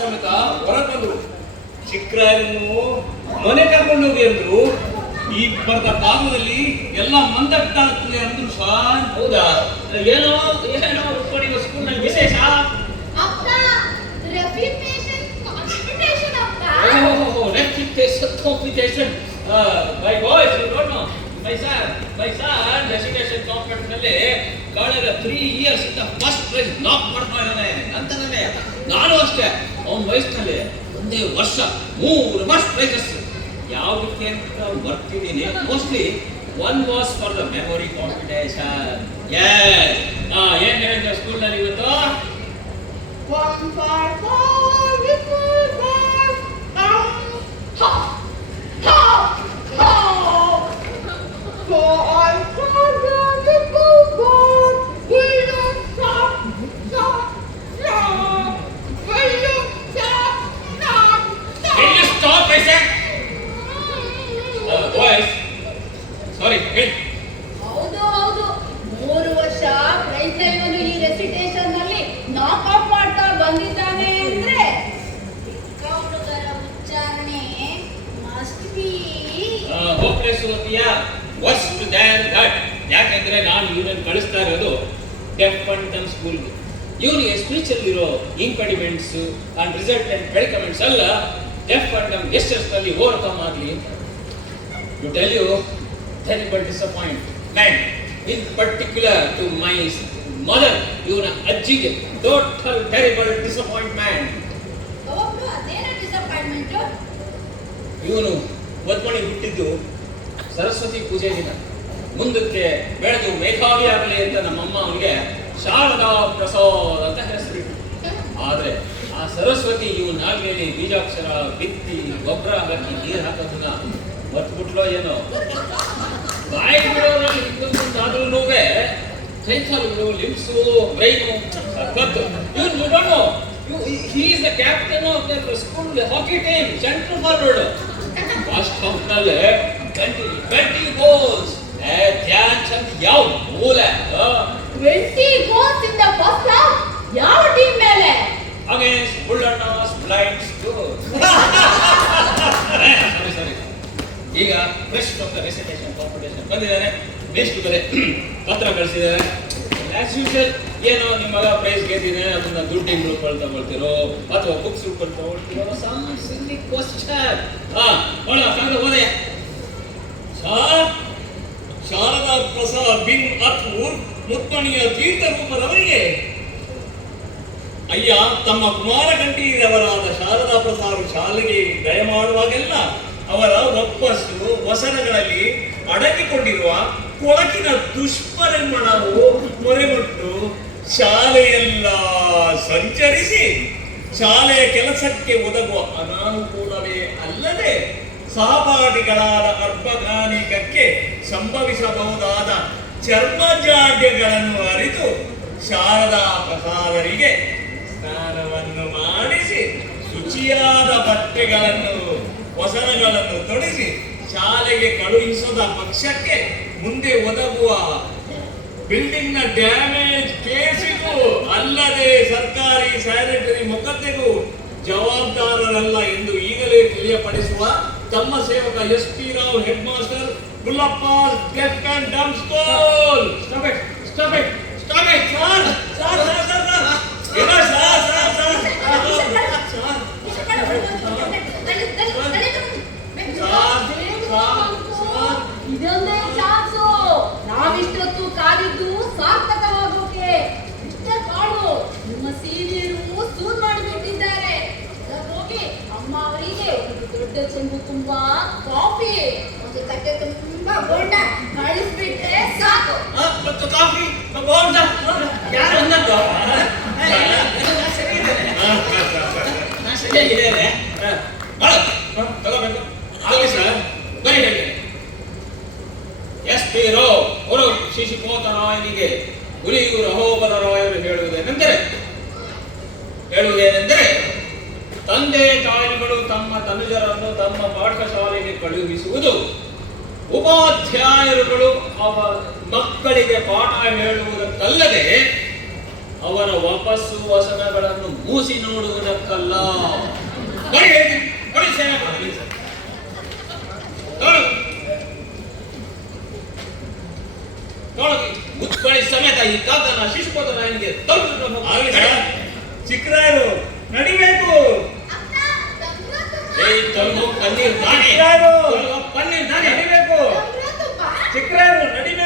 ಹೊರತಂದ್ರು ಚಿಕ್ಕರಾಯರನ್ನು ಮನೆ ಕರ್ಕೊಂಡು ಹೋಗಿ ಅಂದ್ರು. ಈ ಬರ್ದ ಕಾಲದಲ್ಲಿ ಎಲ್ಲ ಮಂದಟ್ಟಾಗ್ತದೆ ಅಂದ್ರು ಸಾರ್. ಹೌದಾ? ಏನೋ ಏನೋ ಉಟ್ಕೊಂಡಿರೋ ಸ್ಕೂಲ್ನಲ್ಲಿ ವಿಶೇಷ. Reputation competition. My boys, you don't know. My son, recitation competition ನಲ್ಲಿ ಕಳೆದ 3 years ಇಂದ ಫಸ್ಟ್ ಪ್ರೈಸ್ ನಾಕ್ ಮಾಡ್ತಾ ಇದ್ದಾನೆ. ನಂತರನೇ ನಾನು ಅಷ್ಟೇ ಅವನ ವಯಸ್ಸಿನಲ್ಲಿ ಒಂದೇ ವರ್ಷ 3 ಫಸ್ಟ್ ಪ್ರೈಸಸ್. ಯಾವುದಕ್ಕೆ ಅಂತ ಬರ್ತಿದ್ದೀನಿ. Mostly one was for the memory competition. Yes. ಏನ್ ಹೇಳಿದ್ರು ಸ್ಕೂಲ್ನಲ್ಲಿ ಇವತ್ತು? ಹೌದು ಹೌದು, 3 ವರ್ಷ ಪ್ರೈಸ್ ಇವನು ಈ ರೆಸಿಟೇಷನ್ ನಲ್ಲಿ ನಾಕ್ ಆಫ್ ಮಾಡ್ತಾ ಬಂದಿದ್ದಾನೆ ಅಂದ್ರೆ ಚಿಕ್ಕ ಹುಡುಗರ ಉಚ್ಚಾರಣೆ must be worst than that. ಯಾಕೆಂದ್ರೆ ನಾನು ಇವನನ್ನು ಕಳಿಸ್ತಾ ಇರೋದು ಡೆಫ್ ಅಂಡ್ ಡಮ್ ಸ್ಕೂಲ್ಗೆ. ಇವನಿಗೆ ಸ್ಪೀಚಲ್ಲಿ ಇರೋ ಇಂಪೆಡಿಮೆಂಟ್ಸ್ ಅಂಡ್ ರಿಸಲ್ಟೆಂಟ್ ಪ್ರೆಡಿಕಮೆಂಟ್ಸ್ ಎಲ್ಲ ಡೆಫ್ ಅಂಡ್ ಡಮ್ ಗೆಸ್ಟರ್ಸ್ನಲ್ಲಿ ಓವರ್ಕಮ್ ಆಗಲಿ. To tell you terrible disappointment, in particular to my mother, ಇವನ ಅಜ್ಜಿಗೆ total terrible disappointment. ಒಬ್ಬರು ಅದೇನ ಡಿಸಪಾಯಿಂಟ್ಮೆಂಟ್. ಇವನು ಒದ್ಮಣಿ ಹುಟ್ಟಿದ್ದು ಸರಸ್ವತಿ ಪೂಜೆ ದಿನ. ಮುಂದಕ್ಕೆ ಬೆಳೆದು ಮೇಧಾವಿ ಆಗಲಿ ಅಂತ ನಮ್ಮಮ್ಮ ಅವನಿಗೆ ಶಾರದಾ ಪ್ರಸಾದ್ ಅಂತ ಹೆಸರಿಟ್ಟು. ಆದ್ರೆ ಆ ಸರಸ್ವತಿ ಇವನ ನಾಲ್ಗೆಯಲ್ಲಿ ಬೀಜಾಕ್ಷರ ಬಿತ್ತಿ ಗೊಬ್ಬರ ಹಾಕಿ ನೀರು ಹಾಕೋದನ್ನ ಮರ್ತ್ಬಿಟ್ಲೋ ಏನೋ. ಬಾಯಿ ಬಿಡೋದ್ರಲ್ಲಿ ಹಿಂದೊಂದಾದ್ರೂ ಕೈ ಕಾಲುಗಳು, ಲಿಮ್ಸು, ಬ್ರೈನು ಸಖತ್ತು. He is the captain of the school hockey team, central forward. First half ನಲ್ಲಿ 20 goals. ಧ್ಯಾನ್ ಚಂದ್ ಯಾವ ಮೂಲೆ 20 goals in the first half. ಯಾವ ಟೀಮ್ ಮೇಲೆ? Against Bulldogs Blind School. Sorry. ಈಗ fresh of the recitation competition ಬಂದಿದ್ದಾರೆ. Next ಬರೆ ಪತ್ರ ಕಳಿಸಿದ್ದಾರೆ. ಆಸ್ ಯೂಶುವಲ್ ಏನೋ ನಿಮ್ಮ ಮಗ ಪ್ರೈಸ್ ಗೆದ್ದಿದೆ ಅದನ್ನ ದುಡ್ಡಿನ ರೂಪದಲ್ಲಿ ತಗೊಳ್ತಿರೋ ಅಥವಾ ಬುಕ್ಸ್ ರೂಪದಲ್ಲಿ ತಗೊಳ್ತಿರೋ ಸಮ್ ಸಿಲ್ಲಿ ಕ್ವಶ್ಚನ್. ಒಳ್ಳೆ ಸಂಘ ಹೋದೆ. ಶಾರದಾ ಪ್ರಸಾದ್ ಬಿನ್ ಅತ್ಮೂರ್ ಮುತ್ಮಣಿಯ ತೀರ್ಥ ರೂಪದವರಿಗೆ ಅಯ್ಯ, ತಮ್ಮ ಕುಮಾರಗಂಟೀರವರಾದ ಶಾರದಾ ಪ್ರಸಾದ್ ಶಾಲೆಗೆ ದಯಮಾಡುವಾಗೆಲ್ಲ ಅವರ ಒಪ್ಪಸ್ಸು ವಸನಗಳಲ್ಲಿ ಅಡಗಿಕೊಂಡಿರುವ ಕೊಳಕಿನ ದುಷ್ಪರಿಣಾಮವು ಮೊರೆಮುಟ್ಟು ಶಾಲೆಯೆಲ್ಲ ಸಂಚರಿಸಿ ಶಾಲೆಯ ಕೆಲಸಕ್ಕೆ ಒದಗುವ ಅನಾನುಕೂಲವೇ ಅಲ್ಲದೆ ಸಹಪಾಠಿಗಳಾದ ಅರ್ಪಗಾನಿಕಕ್ಕೆ ಸಂಭವಿಸಬಹುದಾದ ಚರ್ಮಜಾಡ್ಯಗಳನ್ನು ಅರಿತು ಶಾರದಾ ಪ್ರಸಾದರಿಗೆ ಸ್ನಾನವನ್ನು ಮಾಡಿಸಿ ಶುಚಿಯಾದ ಬಟ್ಟೆಗಳನ್ನು ವಸನಗಳನ್ನು ತೊಡಿಸಿ ಶಾಲೆಗೆ ಕಳುಹಿಸದ ಪಕ್ಷಕ್ಕೆ ಮುಂದೆ ಒದಗುವ ಬಿಲ್ಡಿಂಗ್ ನ ಡ್ಯಾಮೇಜ್ ಕೇಸಿಗೂ ಅಲ್ಲದೆ ಸರ್ಕಾರಿ ಸ್ಯಾನಿಟರಿ ಮೊಕದ್ದೆಗೂ ಜವಾಬ್ದಾರರಲ್ಲ ಎಂದು ಈಗಲೇ ತಿಳಿಯಪಡಿಸುವ ತಮ್ಮ ಸೇವಕ S P Rao, head master, Gullappa, deaf and dumb school. Stop it. ಇದೊಂದೇ ಚಾನ್ಸು. ನಾವಿಷ್ಟೊತ್ತು ಕಾದಿದ್ದು ಸಾರ್ಥಕವಾಗೋಕೆ. ಮಿಸ್ಟರ್ ಕಾಳು, ನಿಮ್ಮ ಸೀನಿಯರು ಸೂರ್ ಮಾಡಿಬಿಟ್ಟಿದ್ದಾರೆ. ಹೋಗಿ ಅಮ್ಮ ಅವರಿಗೆ ಒಂದು ದೊಡ್ಡ ಚೆಂಬು ತುಂಬಾ ಕಾಫಿ, ಒಂದು ತಟ್ಟೆ ತುಂಬಾ ಬೋಂಡ ಕಳಿಸ್ಬಿಟ್ರೆ ಸಾಕು. ಕಾಫಿ ಬೋಂಡ ಯಾರು ಅಂದದ್ದು? ಸರಿಯಾಗಿದೆ. ತಗೋಬೇಕು. ಆಗಲಿ ಸರ್, ಬರೀ ಹೇಳಿ. ಎಸ್ ಪಿ ರಾವ್ ಅವರು ಶಿಶುಪೋತರಾಯನಿಗೆ ಹುಲಿಯೂರು ಅಹೋಬಲರಾಯರು ಹೇಳುವುದೇನೆಂದರೆ ತಂದೆ ತಾಯಿಗಳು ತಮ್ಮ ತನುಜರನ್ನು ತಮ್ಮ ಪಾಠಶಾಲೆಗೆ ಕಳುಹಿಸುವುದು ಉಪಾಧ್ಯಾಯರುಗಳು ಮಕ್ಕಳಿಗೆ ಪಾಠ ಹೇಳುವುದಕ್ಕಲ್ಲದೆ ಅವರ ವಾಪಸ್ಸು ವಸನಗಳನ್ನು ಮೂಸಿ ನೋಡುವುದಕ್ಕಲ್ಲ. ಬರೀ ಹೇಳ್ತೀನಿ ಬರೀ ಸೇನಾಪತಿ ಮುಚ್ಕೊಳ್ಳಿ ಸಮೇತ ಈ ಕಾದನ ಶಿಶುಪಾಲ ರಾಯನಿಗೆ ಆಗಲಿ ಸರ್. ಚಿಕ್ಕರಾಯರು ನಡಿಬೇಕು. ಪನ್ನೀರ್ ನಾನೇ ಚಿಕ್ಕರಾಯರು ಪನ್ನೀರ್ ನಾನೇ ನಡಿಬೇಕು. ಚಿಕ್ಕರಾಯರು ನಡಿಬೇಕು.